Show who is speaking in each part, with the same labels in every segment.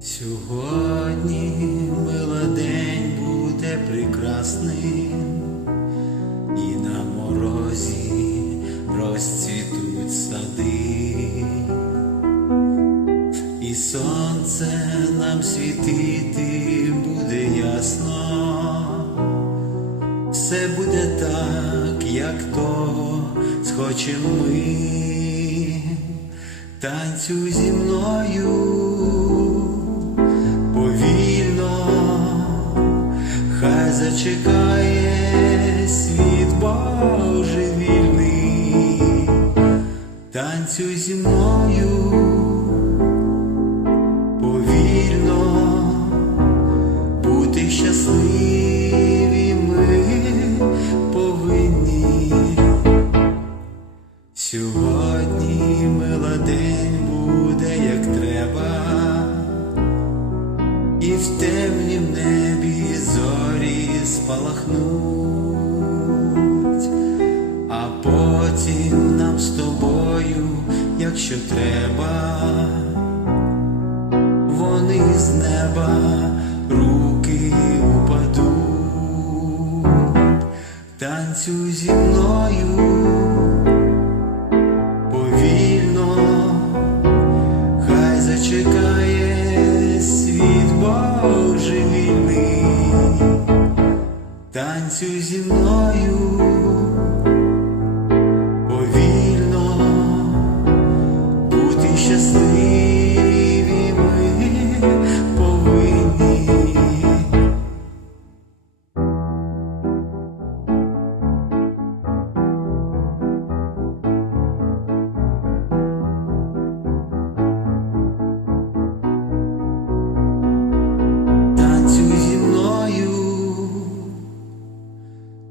Speaker 1: Сьогодні мила день буде прекрасний, і на морозі розцвітуть сади, і сонце нам світити буде ясно, все буде так, як того схочемо ми, танцю зі мною. Зачекає світ божевільний, танцюй зі мною повільно, бути щасливі спалахнуть, а потім нам з тобою, якщо треба, вони з неба руки упадуть, танцюй зі мною повільно, хай зачекає світ божевільний, танцюй зі мною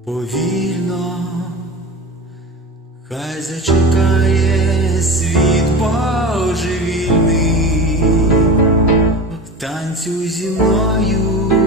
Speaker 1: повільно, хай зачекає світ божевільний, танцю зі мною